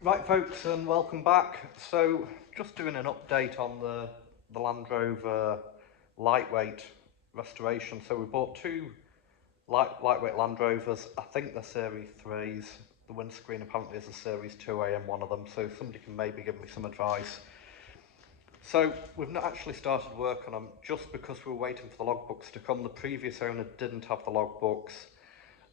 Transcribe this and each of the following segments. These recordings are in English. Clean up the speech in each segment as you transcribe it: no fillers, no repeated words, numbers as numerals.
Right folks, and welcome back. So just doing an update on the Land Rover lightweight restoration. So we bought two lightweight Land Rovers. I think they're Series 3s. The windscreen apparently is a Series 2A in one of them, so somebody can maybe give me some advice. So we've not actually started work on them just because we were waiting for the logbooks to come. The previous owner didn't have the logbooks.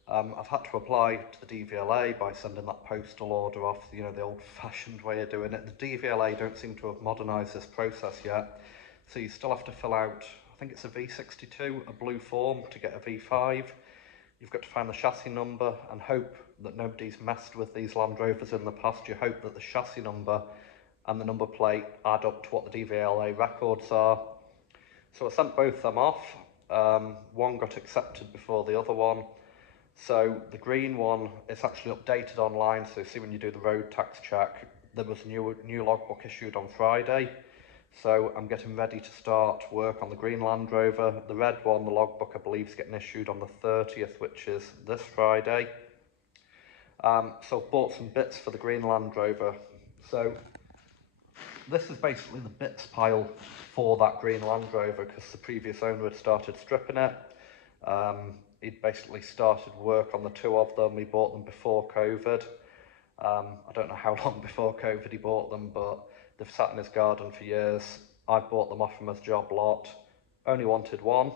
I've had to apply to the DVLA by sending that postal order off, the old-fashioned way of doing it. The DVLA don't seem to have modernised this process yet, so you still have to fill out, I think it's a V62, a blue form to get a V5. You've got to find the chassis number and hope that nobody's messed with these Land Rovers in the past. You hope that the chassis number and the number plate add up to what the DVLA records are. So I sent both them off. One got accepted before the other one. So the green one is actually updated online, so see when you do the road tax check, there was a new logbook issued on Friday. So I'm getting ready to start work on the green Land Rover. The red one, the logbook I believe is getting issued on the 30th, which is this Friday. So I've bought some bits for the green Land Rover. So this is basically the bits pile for that green Land Rover because the previous owner had started stripping it. He'd basically started work on the two of them. He bought them before COVID. I don't know how long before COVID he bought them, but they've sat in his garden for years. I bought them off him as job lot. Only wanted one.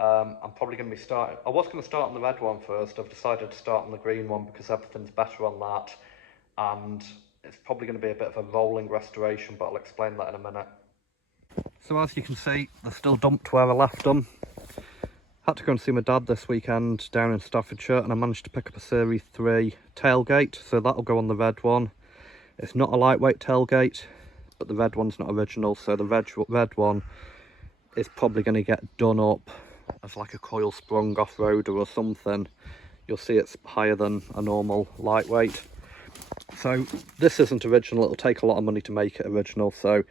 I'm probably going to be starting. I was going to start on the red one first. I've decided to start on the green one because everything's better on that, and it's probably going to be a bit of a rolling restoration, but I'll explain that in a minute. So as you can see, they're still dumped where I left them. Had to go and see my dad this weekend down in Staffordshire, and I managed to pick up a Series 3 tailgate, so that'll go on the red one. It's not a lightweight tailgate, but the red one's not original, so the red one is probably going to get done up as like a coil sprung off-roader or something. You'll see it's higher than a normal lightweight. So this isn't original, it'll take a lot of money to make it original, so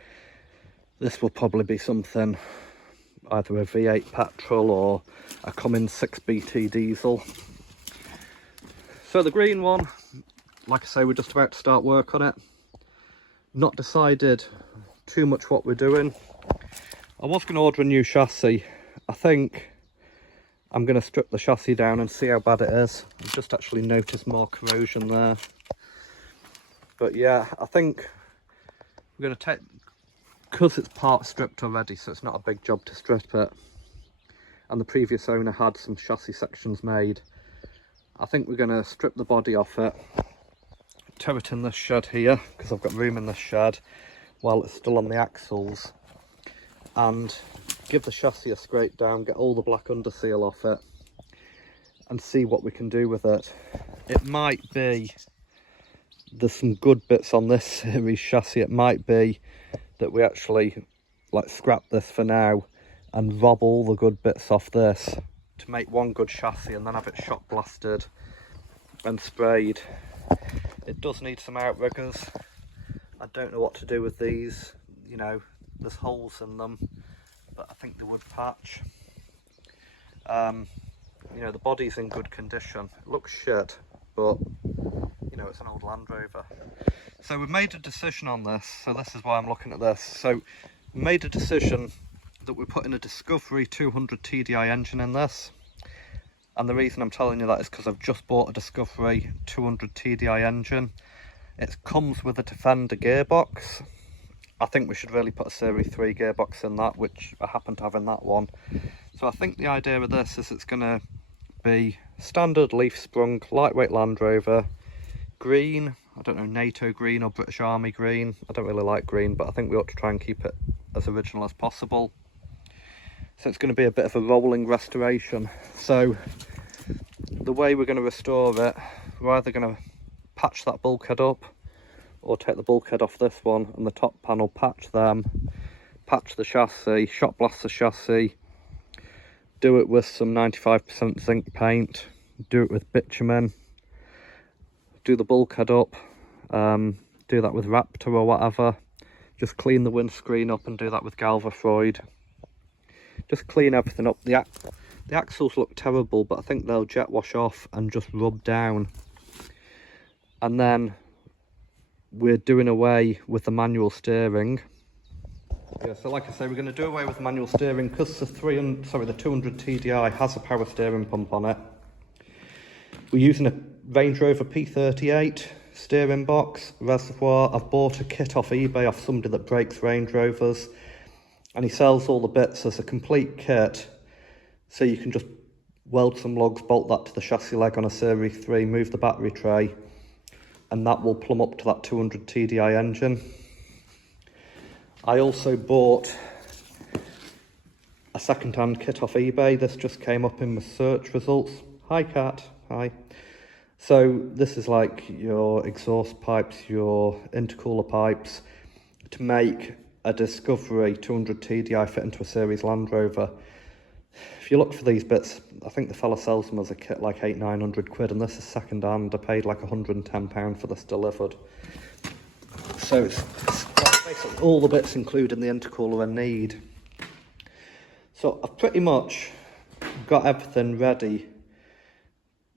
this will probably be something, either a V8 petrol or a Cummins 6BT diesel. So the green one, like I say, we're just about to start work on it. Not decided too much what we're doing. I was going to order a new chassis. I think I'm going to strip the chassis down and see how bad it is. I've just actually noticed more corrosion there. But yeah, I think we're going to take, because it's part stripped already, so it's not a big job to strip it, and the previous owner had some chassis sections made, I think we're going to strip the body off it, tow it in this shed here, because I've got room in this shed, while it's still on the axles, and give the chassis a scrape down, get all the black under seal off it, and see what we can do with it. It might be, there's some good bits on this series chassis, it might be that we actually like scrap this for now and rob all the good bits off this to make one good chassis and then have it shot blasted and sprayed. It does need some outriggers. I don't know what to do with these, there's holes in them, but I think they would patch. The body's in good condition. It looks shit, but it's an old Land Rover. So we've made a decision on this, so this is why I'm looking at this. So we made a decision that we're putting a Discovery 200 TDI engine in this. And the reason I'm telling you that is because I've just bought a Discovery 200 TDI engine. It comes with a Defender gearbox. I think we should really put a Series 3 gearbox in that, which I happen to have in that one. So I think the idea of this is it's going to be standard leaf sprung lightweight Land Rover, green, I don't know, NATO green or British Army green. I don't really like green, but I think we ought to try and keep it as original as possible. So it's going to be a bit of a rolling restoration. So the way we're going to restore it, we're either going to patch that bulkhead up or take the bulkhead off this one and the top panel, patch them, patch the chassis, shot blast the chassis, do it with some 95% zinc paint, do it with bitumen, do the bulkhead up, do that with Raptor or whatever, just clean the windscreen up and do that with Galvafroid. Just clean everything up. The axles look terrible, but I think they'll jet wash off and just rub down. And then we're doing away with the manual steering. Yeah, so like I say, we're going to do away with the manual steering because the 200 TDI has a power steering pump on it. We're using a Range Rover P38 steering box reservoir. I've bought a kit off eBay off somebody that breaks Range Rovers, and he sells all the bits as a complete kit, so you can just weld some lugs, bolt that to the chassis leg on a Series 3, move the battery tray, and that will plumb up to that 200 TDI engine. I also bought a second-hand kit off eBay. This just came up in my search results. Hi Cat, hi. So this is like your exhaust pipes, your intercooler pipes, to make a Discovery 200 TDI fit into a Series Land Rover. If you look for these bits, I think the fella sells them as a kit like 800-900 quid, and this is second hand. I paid like £110 for this delivered. So it's basically all the bits including the intercooler I need. So I've pretty much got everything ready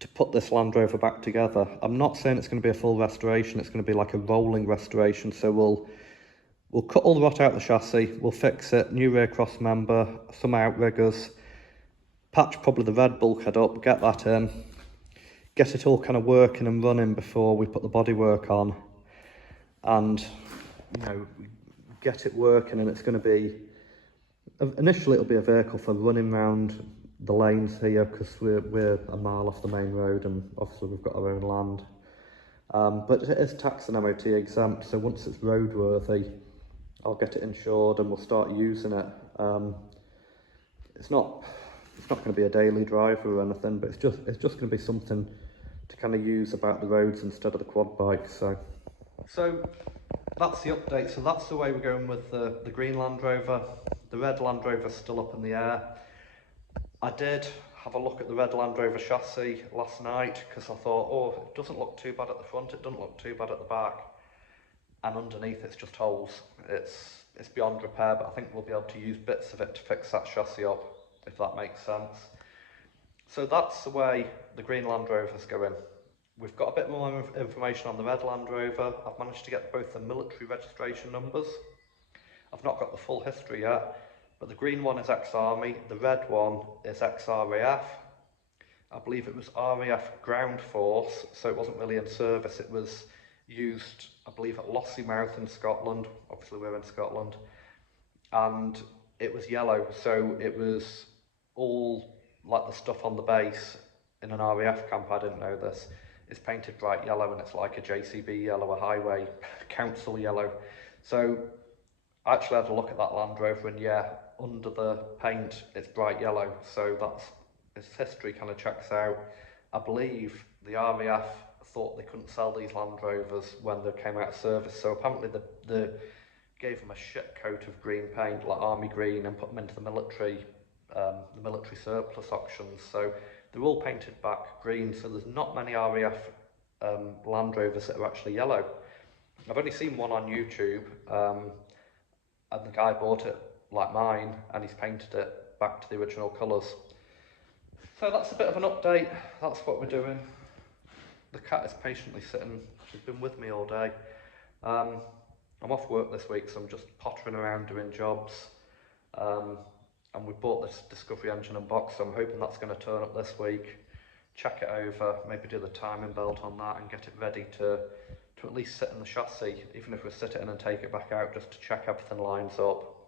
to put this Land Rover back together. I'm not saying it's going to be a full restoration, it's going to be like a rolling restoration. So we'll cut all the rot out of the chassis, we'll fix it, new rear cross member, some outriggers, patch probably the red bulkhead up, get that in, get it all kind of working and running before we put the bodywork on, and you know, get it working. And it's going to be, initially it'll be a vehicle for running around the lanes here because we're a mile off the main road, and obviously we've got our own land. But it is tax and MOT exempt, so once it's roadworthy, I'll get it insured and we'll start using it. It's not going to be a daily driver or anything, but it's just going to be something to kind of use about the roads instead of the quad bike. So that's the update. So that's the way we're going with the green Land Rover. The red Land Rover's still up in the air. I did have a look at the red Land Rover chassis last night because I thought, oh, it doesn't look too bad at the front, it doesn't look too bad at the back, and underneath it's just holes. It's beyond repair, but I think we'll be able to use bits of it to fix that chassis up, if that makes sense. So that's the way the green Land Rover's going. We've got a bit more information on the red Land Rover. I've managed to get both the military registration numbers. I've not got the full history yet, but the green one is ex-Army, the red one is ex-RAF. I believe it was RAF Ground Force, so it wasn't really in service. It was used, I believe, at Lossiemouth in Scotland. Obviously we're in Scotland. And it was yellow, so it was all like the stuff on the base in an RAF camp. I didn't know this. It's painted bright yellow, and it's like a JCB yellow, a highway council yellow. So I actually had a look at that Land Rover, and yeah, under the paint it's bright yellow, so that's, its history kind of checks out. I believe the RAF thought they couldn't sell these Land Rovers when they came out of service, so apparently they gave them a shit coat of green paint, like army green, and put them into the military surplus auctions. So they're all painted back green, so there's not many RAF Land Rovers that are actually yellow. I've only seen one on YouTube, and the guy bought it like mine, and he's painted it back to the original colours. So that's a bit of an update. That's what we're doing. The cat is patiently sitting. She's been with me all day. I'm off work this week, so I'm just pottering around doing jobs. And we bought this Discovery engine and box, so I'm hoping that's going to turn up this week. Check it over, maybe do the timing belt on that and get it ready to at least sit in the chassis, even if we sit it in and take it back out, just to check everything lines up.